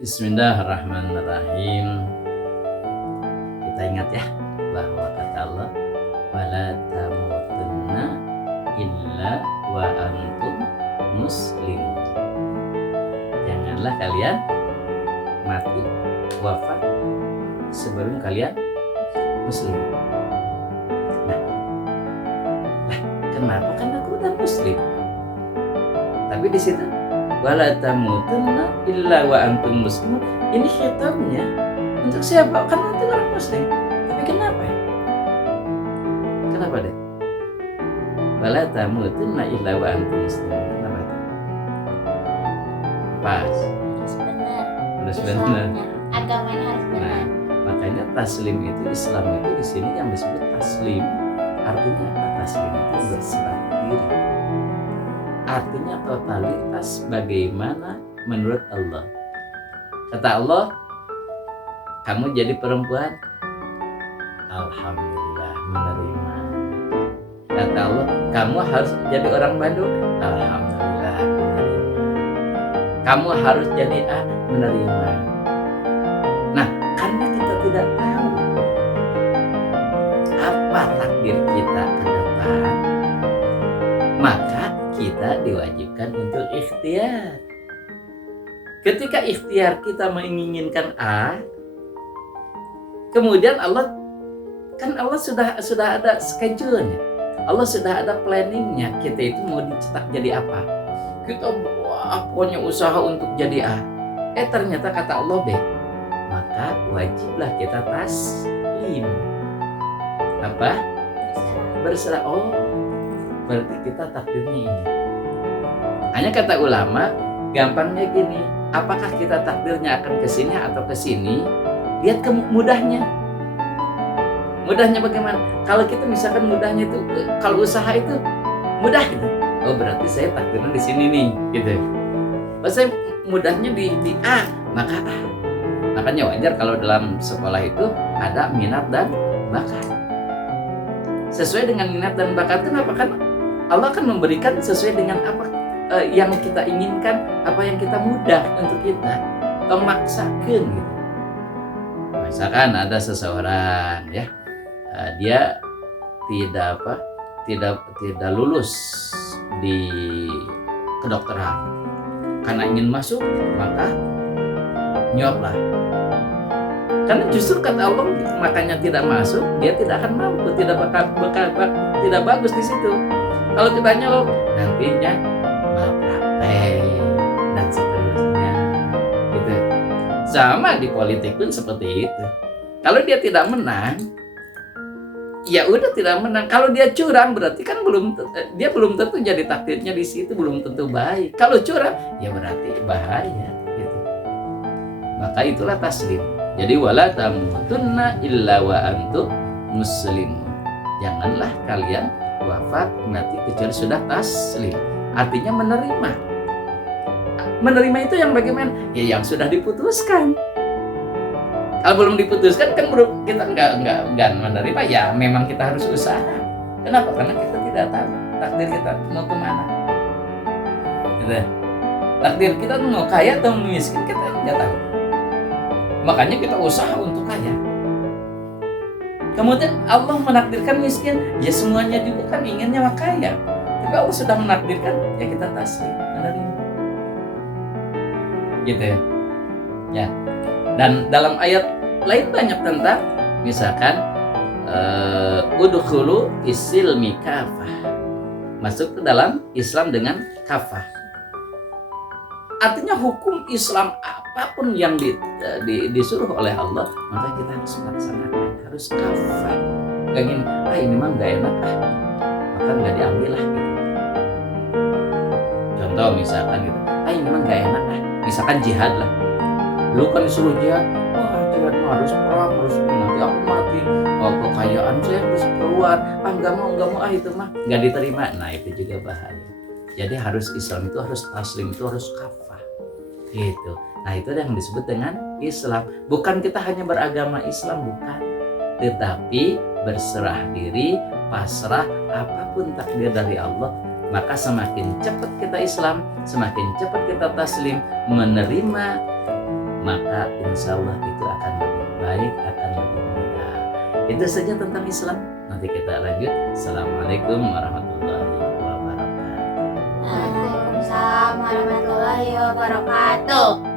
Bismillahirrahmanirrahim. Kita ingat ya bahwa kata Allah, wala tamutunna illa wa antum muslim. Janganlah kalian mati wafat sebelum kalian muslim. Nah, kenapa? Karena aku udah muslim. Tapi di situ wala tamutunna illa wa antum muslimun. Ini khitabnya untuk siapa? Karena itu orang muslim. Tapi kenapa ya? Kenapa deh? Wala tamutunna illa wa antum muslimun. Kenapa itu? Pas. Harus benar. Harus benar. Islamnya, agamanya harus benar. Nah, makanya taslim itu, Islam itu di sini yang disebut taslim. Artinya apa? Taslim itu berserah diri. Artinya totalitas bagaimana menurut Allah. Kata Allah, kamu jadi perempuan, alhamdulillah menerima. Kata Allah, kamu harus jadi orang Bandung, alhamdulillah menerima. Kamu harus jadi A, menerima. Nah, karena kita tidak tahu apa takdir kita ke depan, maka kita diwajibkan untuk ikhtiar. Ketika ikhtiar kita menginginkan A, kemudian Allah sudah ada schedule-nya. Allah sudah ada planningnya. Kita itu mau dicetak jadi apa? Kita pokoknya usaha untuk jadi A. Ternyata kata Allah B. Maka wajiblah kita taslim. Apa? Berserah. Oh, berarti kita takdirnya ini. Hanya kata ulama, gampangnya gini, apakah kita takdirnya akan ke sini atau ke sini? Lihat mudahnya. Mudahnya bagaimana? Kalau kita misalkan mudahnya itu, kalau usaha itu mudah gitu. Oh, berarti saya takdirnya di sini nih, gitu. Oh, saya mudahnya di A, maka A. Makanya wajar kalau dalam sekolah itu ada minat dan bakat. Sesuai dengan minat dan bakat, kenapa? Kan Allah akan memberikan sesuai dengan apa yang kita inginkan, apa yang kita mudah untuk kita memaksakan gitu. Misalkan ada seseorang ya, dia tidak lulus di kedokteran, karena ingin masuk maka nyuaplah. Karena justru kata Allah, makanya tidak masuk, dia tidak akan mampu, tidak tidak bagus di situ. Kalau kita nyolok, nantinya malpraktek dan seterusnya, gitu. Sama di politik pun seperti itu. Kalau dia tidak menang, ya udah tidak menang. Kalau dia curang, berarti kan dia belum tentu jadi takdirnya di situ, belum tentu baik. Kalau curang, ya berarti bahaya, gitu. Maka itulah taslim. Jadi wala tamutunna illa wa antum muslimun. Janganlah kalian wafat mati kecuali sudah taslim. Artinya menerima. Menerima itu yang bagaimana? Ya yang sudah diputuskan. Kalau belum diputuskan kan kita enggak menerima, ya memang kita harus usaha. Kenapa? Karena kita tidak tahu takdir kita mau kemana. Gitu. Takdir kita tuh mau kaya atau miskin, kita enggak tahu. Makanya kita usaha untuk kaya. Kemudian Allah menakdirkan miskin, ya semuanya juga kan inginnya kaya. Tapi Allah sudah menakdirkan, ya kita taslim, menerima. Gitu ya. Ya. Dan dalam ayat lain banyak tentang, misalkan udkhulu isilmi kafah, masuk ke dalam Islam dengan kafah. Artinya hukum Islam apapun yang disuruh oleh Allah, maka kita harus melaksanakan, harus kafah. Gak gini, ini mah gak enak maka gak diambil lah gitu. Contoh misalkan gitu, ini mah gak enak misalkan jihad lah. Dulu kan disuruh jihad, jihad mah harus perang, harus nanti aku mati, kekayaan saya harus keluar, nggak mau itu mah nggak diterima. Nah itu juga bahaya. Jadi harus Islam itu harus taslim, itu harus kafah gitu. Nah itu yang disebut dengan Islam. Bukan kita hanya beragama Islam, bukan, tetapi berserah diri, pasrah apapun takdir dari Allah. Maka semakin cepat kita Islam, semakin cepat kita taslim, menerima maka insya Allah itu akan lebih baik, akan lebih mudah. Itu saja tentang Islam. Nanti kita lanjut. Assalamualaikum warahmatullahi wabarakatuh. Waalaikumsalam warahmatullahi wabarakatuh.